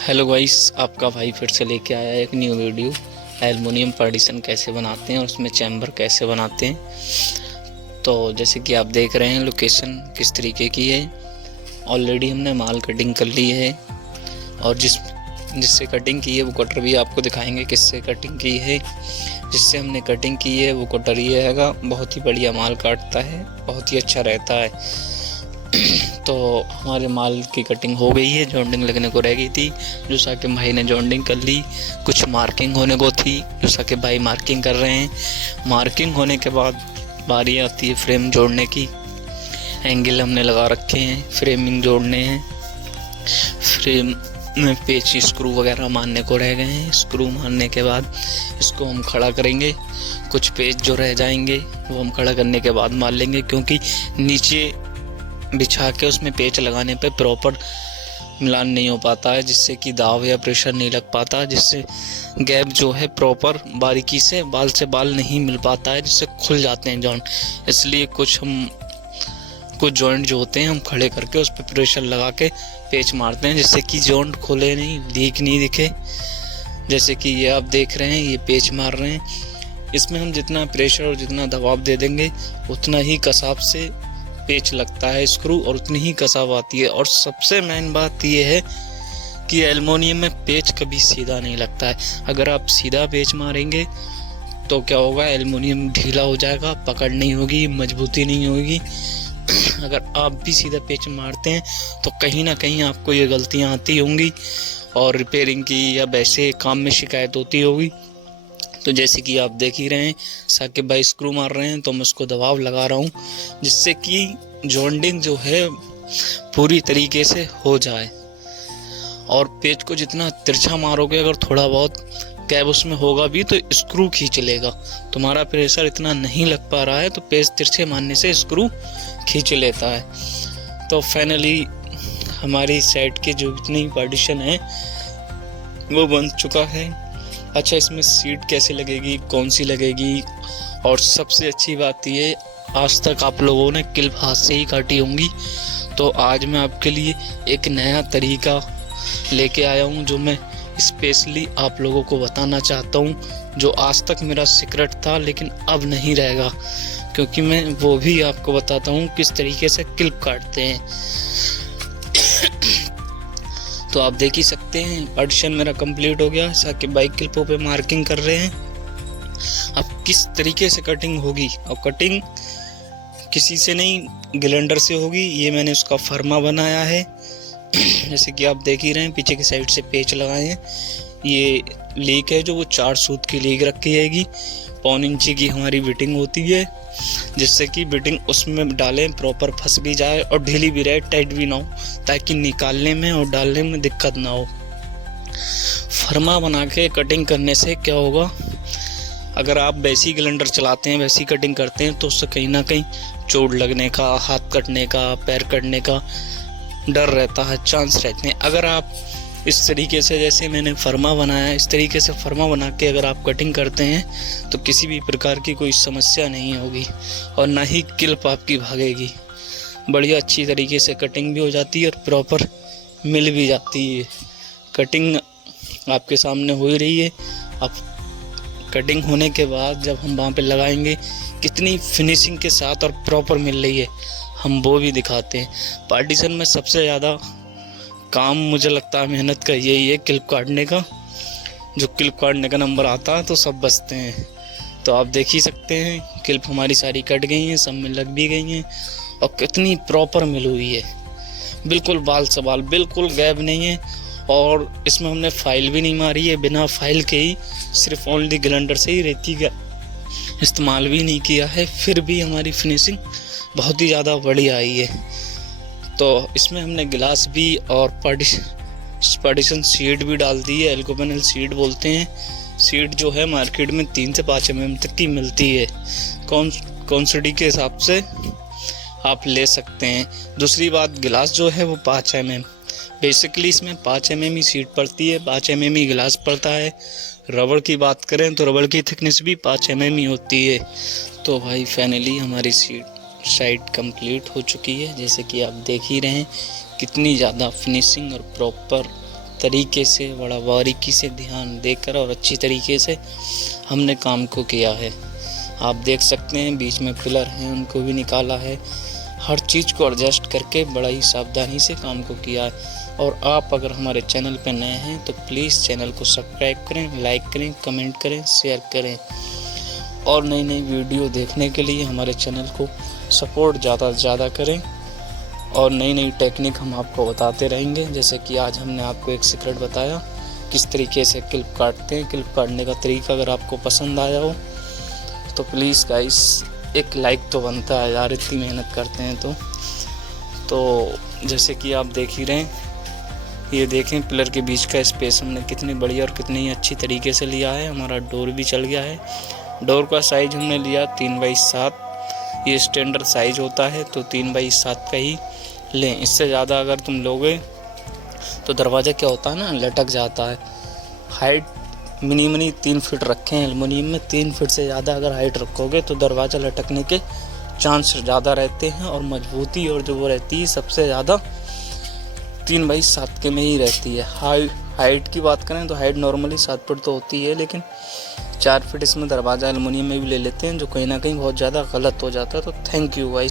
Hello guys, आपका भाई फिर से लेके आया है एक न्यू वीडियो। एल्युमिनियम पार्टीशन कैसे बनाते हैं और उसमें चैम्बर कैसे बनाते हैं। तो जैसे कि आप देख रहे हैं लोकेशन किस तरीके की है। ऑलरेडी हमने माल कटिंग कर ली है और जिससे कटिंग की है वो कटर भी आपको दिखाएंगे किससे कटिंग की है। जिससे हमने कटिंग की है वो कटर ये हैगा, बहुत ही बढ़िया माल काटता है, बहुत ही अच्छा रहता है। तो हमारे माल की कटिंग हो गई है, जॉइंटिंग लगने को रह गई थी जो साकिब भाई ने जॉइंटिंग कर ली। कुछ मार्किंग होने को थी जो साकिब भाई मार्किंग कर रहे हैं। मार्किंग होने के बाद बारी आती है फ्रेम जोड़ने की। एंगल हमने लगा रखे हैं, फ्रेमिंग जोड़ने हैं। फ्रेम में पेच स्क्रू वगैरह मारने को रह गए हैं। स्क्रू मारने के बाद इसको हम खड़ा करेंगे। कुछ पेच जो रह जाएंगे वो हम खड़ा करने के बाद मार लेंगे, क्योंकि नीचे बिछा के उसमें पेच लगाने पे प्रॉपर मिलान नहीं हो पाता है, जिससे कि दाव या प्रेशर नहीं लग पाता, जिससे गैप जो है प्रॉपर बारीकी से बाल नहीं मिल पाता है, जिससे खुल जाते हैं जॉइंट। इसलिए कुछ जॉइंट जो होते हैं हम खड़े करके उस पर प्रेशर लगा के पेच मारते हैं, जिससे कि जॉइंट खुले नहीं, लीक नहीं दिखे। जैसे कि ये आप देख रहे हैं, ये पेच मार रहे हैं। इसमें हम जितना प्रेशर और जितना दबाव दे देंगे उतना ही कसाब से पेच लगता है स्क्रू, और उतनी ही कसाव आती है। और सबसे मेन बात यह है कि एल्युमिनियम में पेच कभी सीधा नहीं लगता है। अगर आप सीधा पेच मारेंगे तो क्या होगा, एल्युमिनियम ढीला हो जाएगा, पकड़ नहीं होगी, मजबूती नहीं होगी। अगर आप भी सीधा पेच मारते हैं तो कहीं ना कहीं आपको ये गलतियां आती होंगी और रिपेयरिंग की या वैसे काम में शिकायत होती होगी। तो जैसे कि आप देख ही रहे हैं, साकिब भाई स्क्रू मार रहे हैं तो मैं उसको दबाव लगा रहा हूँ, जिससे कि जॉइंटिंग जो है पूरी तरीके से हो जाए। और पेच को जितना तिरछा मारोगे, अगर थोड़ा बहुत गैप उसमें होगा भी तो स्क्रू खींच लेगा। तुम्हारा प्रेशर इतना नहीं लग पा रहा है तो पेच तिरछे मारने से स्क्रू खींच लेता है। तो फाइनली हमारी साइड के जो जितनी पार्टीशन है वो बन चुका है। अच्छा, इसमें सीट कैसे लगेगी, कौन सी लगेगी, और सबसे अच्छी बात ये, आज तक आप लोगों ने क्लिप हाथ से ही काटी होंगी, तो आज मैं आपके लिए एक नया तरीका लेके आया हूँ जो मैं स्पेशली आप लोगों को बताना चाहता हूँ, जो आज तक मेरा सीक्रेट था लेकिन अब नहीं रहेगा, क्योंकि मैं वो भी आपको बताता हूँ किस तरीके से क्लिप काटते हैं। तो आप देख ही सकते हैं, पार्टीशन मेरा कंप्लीट हो गया। साकिब भाई क्लिपों पे मार्किंग कर रहे हैं। अब किस तरीके से कटिंग होगी, और कटिंग किसी से नहीं ग्राइंडर से होगी। ये मैंने उसका फर्मा बनाया है। जैसे कि आप देख ही रहे हैं, पीछे की साइड से पेच लगाए हैं। ये लीक है जो वो 4 सूत की लीक रखी जाएगी। 1.25 इंची की हमारी बिटिंग होती है, जिससे कि बिटिंग उसमें डालें प्रॉपर फंस भी जाए और ढीली भी रहे, टाइट भी ना हो, ताकि निकालने में और डालने में दिक्कत ना हो। फर्मा बना के कटिंग करने से क्या होगा, अगर आप वैसी ग्राइंडर चलाते हैं, वैसी कटिंग करते हैं, तो उससे कहीं ना कहीं चोट लगने का, हाथ कटने का, पैर कटने का डर रहता है, चांस रहते हैं। अगर आप इस तरीके से, जैसे मैंने फर्मा बनाया, इस तरीके से फर्मा बना के अगर आप कटिंग करते हैं तो किसी भी प्रकार की कोई समस्या नहीं होगी और ना ही क्लिप आपकी भागेगी। बढ़िया अच्छी तरीके से कटिंग भी हो जाती है और प्रॉपर मिल भी जाती है। कटिंग आपके सामने हो ही रही है। अब कटिंग होने के बाद जब हम वहाँ पे लगाएंगे कितनी फिनिशिंग के साथ और प्रॉपर मिल रही है, हम वो भी दिखाते हैं। पार्टीशन में सबसे ज़्यादा काम मुझे लगता है मेहनत का यही है, क्लिप काटने का। जो क्लिप काटने का नंबर आता है तो सब बचते हैं। तो आप देख ही सकते हैं, क्लिप हमारी सारी कट गई हैं, सब में लग भी गई हैं और कितनी प्रॉपर मिल हुई है। बिल्कुल बाल सवाल, बिल्कुल गैप नहीं है। और इसमें हमने फाइल भी नहीं मारी है, बिना फाइल के ही सिर्फ ओनली ग्राइंडर से ही रेती का इस्तेमाल भी नहीं किया है, फिर भी हमारी फिनिशिंग बहुत ही ज़्यादा बढ़िया आई है। तो इसमें हमने गिलास भी और पार्टीशन शीट भी डाल दी है। एल्कोपेनल शीट बोलते हैं। शीट जो है मार्केट में 3 से 5 mm तक की मिलती है। क्वांटिटी के हिसाब से आप ले सकते हैं। दूसरी बात, गिलास जो है वो 5 mm, बेसिकली इसमें 5 mm ही शीट पड़ती है, 5 mm ही गिलास पड़ता है। रबड़ की बात करें तो रबड़ की थिकनेस भी 5 mm ही होती है। तो भाई फाइनली हमारी साइड कंप्लीट हो चुकी है। जैसे कि आप देख ही रहे हैं कितनी ज़्यादा फिनिशिंग और प्रॉपर तरीके से, बड़ा बारीकी से ध्यान देकर और अच्छी तरीके से हमने काम को किया है। आप देख सकते हैं बीच में पिलर हैं, उनको भी निकाला है। हर चीज़ को एडजस्ट करके बड़ा ही सावधानी से काम को किया है। और आप अगर हमारे चैनल पर नए हैं तो प्लीज़ चैनल को सब्सक्राइब करें, लाइक करें, कमेंट करें, शेयर करें और नई नई वीडियो देखने के लिए हमारे चैनल को सपोर्ट ज़्यादा से ज़्यादा करें। और नई नई टेक्निक हम आपको बताते रहेंगे। जैसे कि आज हमने आपको एक सीक्रेट बताया किस तरीके से क्लिप काटते हैं। क्लिप काटने का तरीका अगर आपको पसंद आया हो तो प्लीज़ गाइस एक लाइक तो बनता है यार, इतनी मेहनत करते हैं तो जैसे कि आप देख ही रहे हैं, ये देखें पिलर के बीच का स्पेस हमने कितनी बढ़िया और कितनी अच्छी तरीके से लिया है। हमारा डोर भी चल गया है। डोर का साइज हमने लिया 3x7, ये स्टैंडर्ड साइज होता है तो 3x7 का ही लें। इससे ज़्यादा अगर तुम लोगे तो दरवाज़ा क्या होता है ना, लटक जाता है। हाइट मिनिमम 3 फीट रखें एल्युमिनियम में। 3 फीट से ज़्यादा अगर हाइट रखोगे तो दरवाज़ा लटकने के चांस ज़्यादा रहते हैं और मजबूती और जो वो रहती है सबसे ज़्यादा 3x7 के में ही रहती है। हाइट की बात करें तो हाइट नॉर्मली 7 फीट तो होती है, लेकिन 4 फीट इसमें दरवाज़ा एल्युमिनियम में भी ले लेते हैं, जो कहीं ना कहीं बहुत ज़्यादा गलत हो जाता है। तो थैंक यू गाइस।